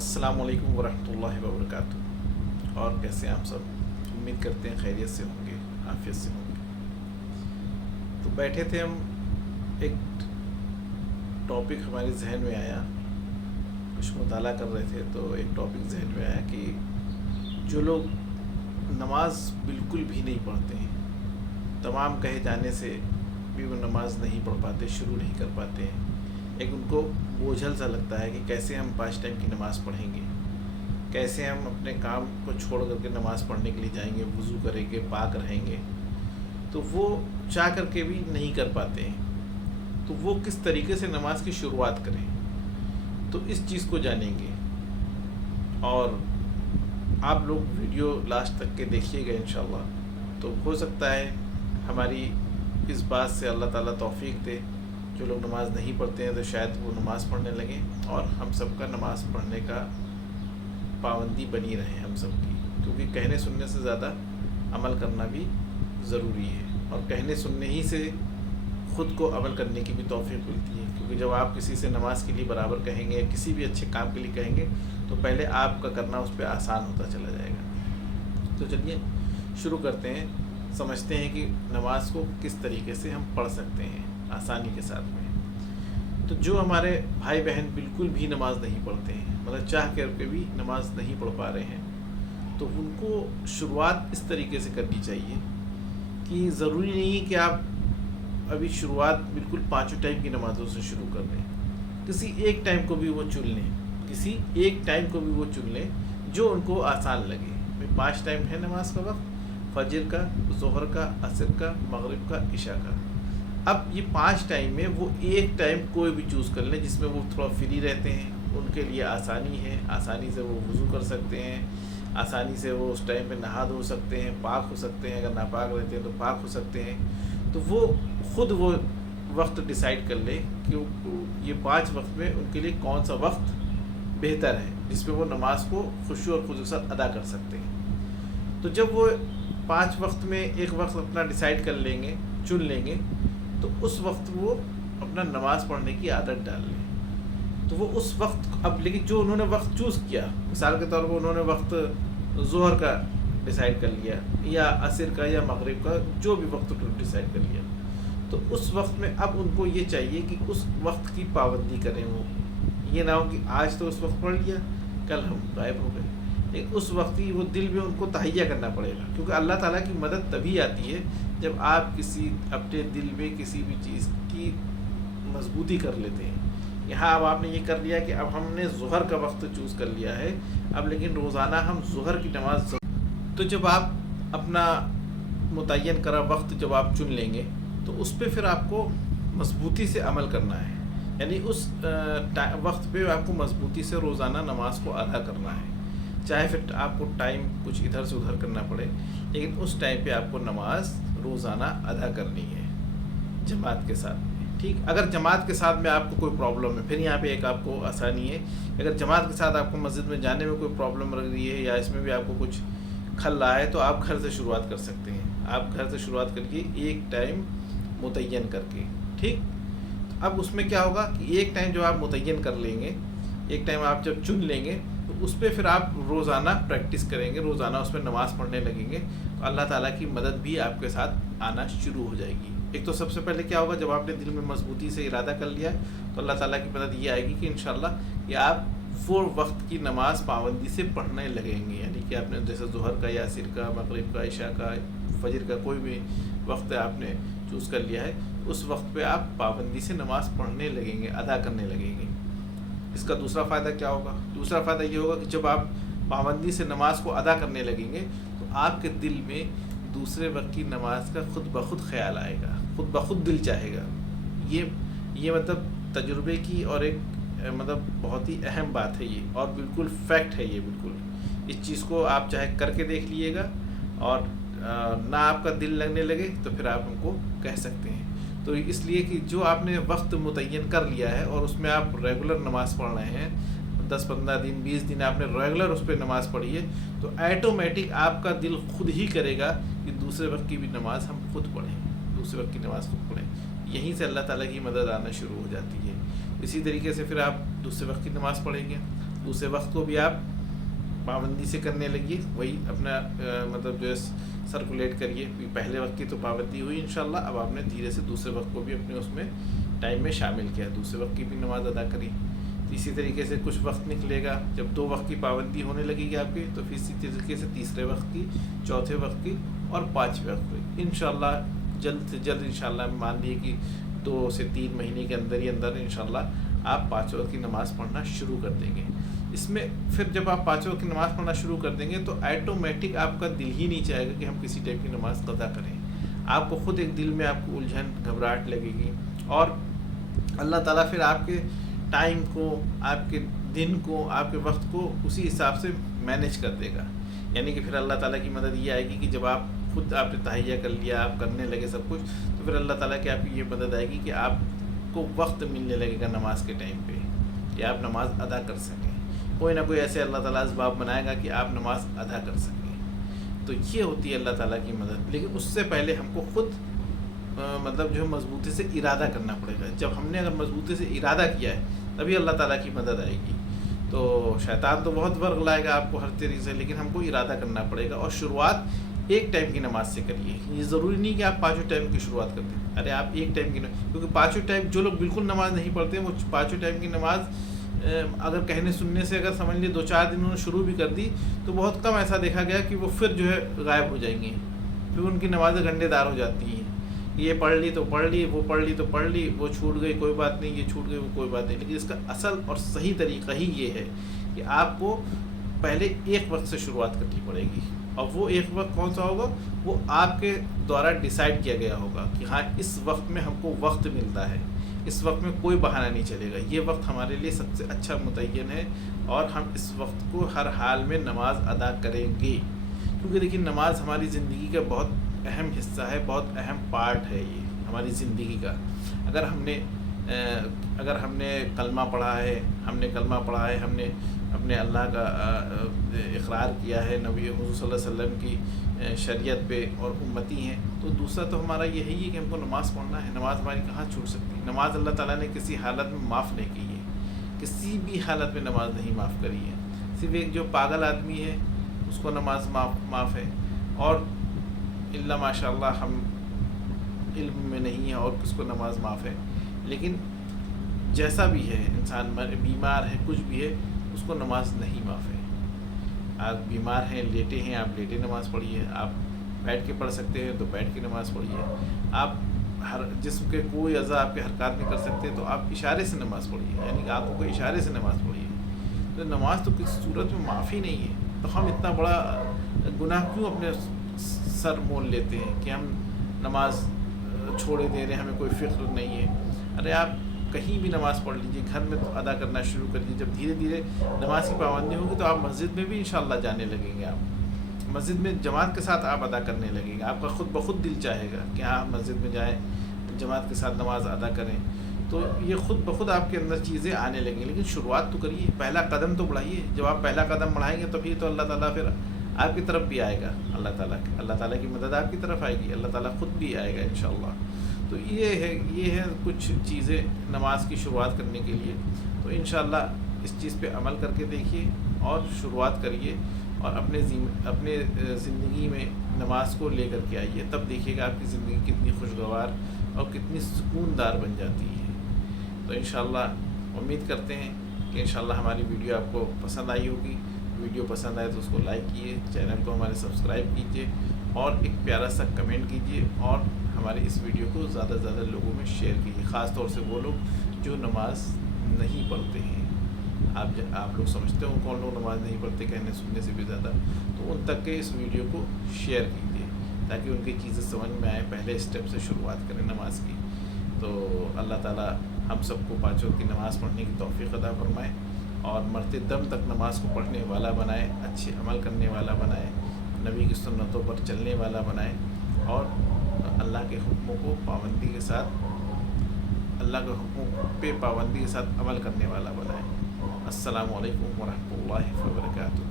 अस्सलाम वालेकुम वरहमतुल्लाहि वबरकातुहू। और कैसे हैं आप सब? उम्मीद करते हैं खैरियत से होंगे, आफियत से होंगे। तो बैठे थे हम, एक टॉपिक हमारे जहन में आया, कुछ मुताला कर रहे थे तो एक टॉपिक जहन में आया कि जो लोग नमाज बिल्कुल भी नहीं पढ़ते हैं, तमाम कहे जाने से भी वो नमाज नहीं पढ़ पाते, शुरू नहीं कर पाते हैं। एक उनको बोझल सा लगता है कि कैसे हम 5 टाइम की नमाज़ पढ़ेंगे, कैसे हम अपने काम को छोड़ करके नमाज़ पढ़ने के लिए जाएंगे, वज़ू करेंगे, पाक रहेंगे। तो वो चाह करके भी नहीं कर पाते हैं। तो वो किस तरीके से नमाज की शुरुआत करें, तो इस चीज़ को जानेंगे। और आप लोग वीडियो लास्ट तक के देखिएगा इंशाअल्लाह। तो हो सकता है हमारी इस बात से अल्लाह ताला तौफीक दे, जो लोग नमाज़ नहीं पढ़ते हैं तो शायद वो नमाज़ पढ़ने लगें और हम सबका नमाज़ पढ़ने का पाबंदी बनी रहे हम सब की। क्योंकि कहने सुनने से ज़्यादा अमल करना भी ज़रूरी है, और कहने सुनने ही से ख़ुद को अमल करने की भी तौफीक मिलती है। क्योंकि जब आप किसी से नमाज के लिए बराबर कहेंगे, किसी भी अच्छे काम के लिए कहेंगे, तो पहले आपका करना उस पर आसान होता चला जाएगा। तो चलिए शुरू करते हैं, समझते हैं कि नमाज को किस तरीके से हम पढ़ सकते हैं आसानी के साथ में। तो जो हमारे भाई बहन बिल्कुल भी नमाज नहीं पढ़ते हैं, मतलब चाह करके भी नमाज नहीं पढ़ पा रहे हैं, तो उनको शुरुआत इस तरीके से करनी चाहिए कि ज़रूरी नहीं है कि आप अभी शुरुआत बिल्कुल 5 टाइम की नमाज़ों से शुरू कर दें। किसी एक टाइम को भी वो चुन लें, किसी एक टाइम को भी वो चुन लें जो उनको आसान लगे। भाई 5 टाइम है नमाज का वक्त, फजर का, ज़ोहर का, असर का, मगरिब का, इशा का। अब ये 5 टाइम में वो एक टाइम कोई भी चूज़ कर लें जिसमें वो थोड़ा फ्री रहते हैं, उनके लिए आसानी है, आसानी से वो वज़ू कर सकते हैं, आसानी से वो उस टाइम पे नहा धो सकते हैं, पाक हो सकते हैं, अगर नापाक रहते हैं तो पाक हो सकते हैं। तो वो ख़ुद वो वक्त डिसाइड कर लें कि ये 5 वक्त में उनके लिए कौन सा वक्त बेहतर है, जिसमें वो नमाज को खुशू और खुशू के साथ अदा कर सकते हैं। तो जब वो 5 वक्त में एक वक्त अपना डिसाइड कर लेंगे, चुन लेंगे, तो उस वक्त वो अपना नमाज़ पढ़ने की आदत डाल लें। तो वो उस वक्त, अब लेकिन जो उन्होंने वक्त चूज़ किया, मिसाल के तौर पर उन्होंने वक्त ज़ोहर का डिसाइड कर लिया या असर का या मगरिब का, जो भी वक्त उन्होंने डिसाइड कर लिया, तो उस वक्त में अब उनको ये चाहिए कि उस वक्त की पाबंदी करें। वो ये ना हो कि आज तो उस वक्त पढ़ लिया, कल हम गायब हो गए। लेकिन उस वक्त ही वो दिल में उनको तहैया करना पड़ेगा, क्योंकि अल्लाह ताला की मदद तभी आती है जब आप किसी अपने दिल में किसी भी चीज़ की मजबूती कर लेते हैं। यहाँ अब आपने ये कर लिया कि अब हमने ज़ोहर का वक्त चूज़ कर लिया है, अब लेकिन रोज़ाना हम ज़ोहर की नमाज। तो जब आप अपना मुतय्यन करा वक्त जब आप चुन लेंगे, तो उस पर फिर आपको मजबूती से अमल करना है। यानी उस वक्त पे आपको मजबूती से रोज़ाना नमाज को अदा करना है, चाहे फिर आपको टाइम कुछ इधर से उधर करना पड़े, लेकिन उस टाइम पे आपको नमाज रोज़ाना अदा करनी है जमात के साथ में। ठीक, अगर जमात के साथ में आपको कोई प्रॉब्लम है, फिर यहाँ पे एक आपको आसानी है। अगर जमात के साथ आपको मस्जिद में जाने में कोई प्रॉब्लम लग रही है या इसमें भी आपको कुछ खल रहा है, तो आप घर से शुरुआत कर सकते हैं। आप घर से शुरुआत करके एक टाइम मुतय्यन करके, ठीक। तो अब उसमें क्या होगा कि एक टाइम जो आप मुतय्यन कर लेंगे, एक टाइम आप जब चुन लेंगे, तो उस पर फिर आप रोज़ाना प्रैक्टिस करेंगे, रोज़ाना उस पर नमाज़ पढ़ने लगेंगे, तो अल्लाह ताला की मदद भी आपके साथ आना शुरू हो जाएगी। एक तो सबसे पहले क्या होगा, जब आपने दिल में मजबूती से इरादा कर लिया है, तो अल्लाह ताला की मदद ये आएगी कि इंशाअल्लाह कि आप 4 वक्त की नमाज़ पाबंदी से पढ़ने लगेंगे। यानी कि आपने जैसे ज़ोहर का या असर का, मगरिब का, इशा का, फजर का कोई भी वक्त आपने चूज़ कर लिया है, उस वक्त पे आप पाबंदी से नमाज़ पढ़ने लगेंगे, अदा करने लगेंगे। इसका दूसरा फ़ायदा क्या होगा? दूसरा फ़ायदा ये होगा कि जब आप पाबंदी से नमाज को अदा करने लगेंगे, तो आपके दिल में दूसरे वक्त की नमाज का खुद ब खुद ख्याल आएगा, खुद ब खुद दिल चाहेगा। ये मतलब तजुर्बे की और एक मतलब बहुत ही अहम बात है ये, और बिल्कुल फैक्ट है ये। बिल्कुल इस चीज़ को आप चाहे करके देख लीजिएगा, और ना आपका दिल लगने लगे तो फिर आप हमको कह सकते हैं। तो इसलिए कि जो आपने वक्त मुतय्यन कर लिया है और उसमें आप रेगुलर नमाज़ पढ़ रहे हैं, 10-15 दिन 20 दिन आपने रेगुलर उस पर नमाज़ पढ़ी है, तो ऐटोमेटिक आपका दिल खुद ही करेगा कि दूसरे वक्त की भी नमाज़ हम खुद पढ़ें, दूसरे वक्त की नमाज़ खुद पढ़ें। यहीं से अल्लाह ताला की मदद आना शुरू हो जाती है। इसी तरीके से फिर आप दूसरे वक्त की नमाज़ पढ़ेंगे, दूसरे वक्त को भी आप पाबंदी से करने लगिए, वही अपना मतलब जो है सर्कुलेट करिए। पहले वक्त की तो पाबंदी हुई इंशाल्लाह, अब आपने धीरे से दूसरे वक्त को भी अपने उसमें टाइम में शामिल किया, दूसरे वक्त की भी नमाज़ अदा करी। तो इसी तरीके से कुछ वक्त निकलेगा जब 2 वक्त की पाबंदी होने लगेगी आपकी, तो फिर इसी तरीके से तीसरे वक्त की, चौथे वक्त की और 5वें वक्त की इंशाल्लाह जल्द से जल्द इंशाल्लाह मान लिए कि 2 से 3 महीने के अंदर ही अंदर इंशाल्लाह आप 5 वक्त की नमाज़ पढ़ना शुरू कर देंगे। इसमें फिर जब आप 5 वक्त की नमाज़ पढ़ना शुरू कर देंगे तो ऑटोमेटिक आपका दिल ही नहीं चाहेगा कि हम किसी टाइप की नमाज़ कज़ा करें। आपको ख़ुद एक दिल में आपको उलझन घबराहट लगेगी और अल्लाह ताला फिर आपके टाइम को, आपके दिन को, आपके वक्त को उसी हिसाब से मैनेज कर देगा। यानी कि फिर अल्लाह ताला की मदद ये आएगी कि जब आप खुद आपने तहैया कर लिया, आप करने लगे सब कुछ, तो फिर अल्लाह ताला की आपकी ये मदद आएगी कि आपको वक्त मिलने लगेगा नमाज के टाइम पे कि आप नमाज अदा कर सकें। कोई ना कोई ऐसे अल्लाह ताला असबाब बनाएगा कि आप नमाज अदा कर सकें। तो ये होती है अल्लाह ताला की मदद। लेकिन उससे पहले हमको खुद मतलब जो मजबूती से इरादा करना पड़ेगा। जब हमने अगर मजबूती से इरादा किया है तभी अल्लाह ताला की मदद आएगी। तो शैतान तो बहुत वर्ग लाएगा आपको हर तरीके से, लेकिन हमको इरादा करना पड़ेगा। और शुरुआत एक टाइम की नमाज से करिए। ये ज़रूरी नहीं कि आप 5 टाइम की शुरुआत कर दें। अरे आप एक टाइम की, क्योंकि 5 टाइम जो लोग बिल्कुल नमाज नहीं पढ़ते वो 5 टाइम की नमाज अगर कहने सुनने से अगर समझ लिए 2-4 दिन उन्होंने शुरू भी कर दी तो बहुत कम ऐसा देखा गया कि वो फिर जो है गायब हो जाएंगे। फिर उनकी नमाज़ें घंटेदार हो जाती हैं। ये पढ़ ली तो पढ़ ली, वो पढ़ ली तो पढ़ ली, वो छूट गई कोई बात नहीं, ये छूट गई वो कोई बात नहीं। लेकिन इसका असल और सही तरीका ही ये है कि आपको पहले एक वक्त से शुरुआत करनी पड़ेगी। और वो एक वक्त कौन सा होगा, वो आपके द्वारा डिसाइड किया गया होगा कि हाँ इस वक्त में हमको वक्त मिलता है, इस वक्त में कोई बहाना नहीं चलेगा, ये वक्त हमारे लिए सबसे अच्छा मुतय्यन है और हम इस वक्त को हर हाल में नमाज अदा करेंगे। क्योंकि देखिए नमाज हमारी ज़िंदगी का बहुत अहम हिस्सा है, बहुत अहम पार्ट है ये हमारी ज़िंदगी का। अगर हमने कलमा पढ़ा है, हमने अपने अल्लाह का इकरार किया है, नबी हुज़ूर सल्लल्लाहु अलैहि वसल्लम की शरीयत पे और उम्मती हैं, तो दूसरा तो हमारा यही है कि हमको नमाज़ पढ़ना है। नमाज़ हमारी कहाँ छूट सकती है। नमाज़ अल्लाह ताला ने किसी हालत में माफ़ नहीं की है, किसी भी हालत में नमाज नहीं माफ़ करी है। सिर्फ एक जो पागल आदमी है उसको नमाज माफ़ है, और इल्ला माशाअल्लाह हम इल्म में नहीं है और किसको नमाज माफ़ है। लेकिन जैसा भी है इंसान, बीमार है, कुछ भी है, उसको नमाज नहीं माफ़ है। आप बीमार हैं, लेटे हैं, आप लेटे नमाज़ पढ़िए। आप बैठ के पढ़ सकते हैं तो बैठ के नमाज़ पढ़िए। आप हर जिस्म के कोई अज़ा आपके हरकत नहीं कर सकते तो आप इशारे से नमाज़ पढ़िए, यानी कि आंखों के इशारे से नमाज़ पढ़िए। तो नमाज तो किसी सूरत में माफ़ी नहीं है। तो हम इतना बड़ा गुनाह क्यों अपने सर मोल लेते हैं कि हम नमाज छोड़े दे रहे हैं, हमें कोई फ़िक्र नहीं है। अरे आप कहीं भी नमाज़ पढ़ लीजिए, घर में तो अदा करना शुरू कर दीजिए। जब धीरे धीरे नमाज की पाबंदी होगी तो आप मस्जिद में भी इंशाअल्लाह जाने लगेंगे। आप मस्जिद में जमात के साथ आप अदा करने लगेंगे। आपका खुद ब खुद दिल चाहेगा कि हाँ मस्जिद में जाएँ, जमात के साथ नमाज अदा करें। तो ये खुद ब खुद आपके अंदर चीज़ें आने लगेंगी। लेकिन शुरुआत तो करिए, पहला कदम तो बढ़ाइए। जब आप पहला कदम बढ़ाएंगे तो फिर तो अल्लाह ताला फिर आपकी तरफ भी आएगा। अल्लाह ताला की मदद आपकी तरफ आएगी, अल्लाह ताला खुद भी आएगा इंशाअल्लाह। तो ये है कुछ चीज़ें नमाज की शुरुआत करने के लिए। तो इंशाअल्लाह इस चीज़ पे अमल करके देखिए और शुरुआत करिए और अपने ज़िंदगी में नमाज को लेकर के आइए। तब देखिएगा आपकी ज़िंदगी कितनी खुशगवार और कितनी सुकूनदार बन जाती है। तो इंशाअल्लाह उम्मीद करते हैं कि इंशाअल्लाह हमारी वीडियो आपको पसंद आई होगी। वीडियो पसंद आए तो उसको लाइक कीजिए, चैनल को हमारे सब्सक्राइब कीजिए और एक प्यारा सा कमेंट कीजिए और हमारे इस वीडियो को ज़्यादा से ज़्यादा लोगों में शेयर कीजिए। ख़ास तौर से वो लोग जो नमाज नहीं पढ़ते हैं। आप लोग समझते हो कौन लोग नमाज नहीं पढ़ते कहने सुनने से भी ज़्यादा, तो उन तक के इस वीडियो को शेयर कीजिए ताकि उनकी चीज़ें समझ में आए, पहले स्टेप से शुरुआत करें नमाज की। तो अल्लाह ताला हम सबको 5 वक्त की नमाज़ पढ़ने की तौफ़ीक़ अता फ़रमाए और मरते दम तक नमाज को पढ़ने वाला बनाए, अच्छे अमल करने वाला बनाए, नबी की सुन्नतों पर चलने वाला बनाए और अल्लाह के हुक्मों को पाबंदी के साथ, अल्लाह के हुक्मों पे पाबंदी के साथ अमल करने वाला बनाए। अस्सलामु अलैकुम व रहमतुल्लाहि व बरकातुहू।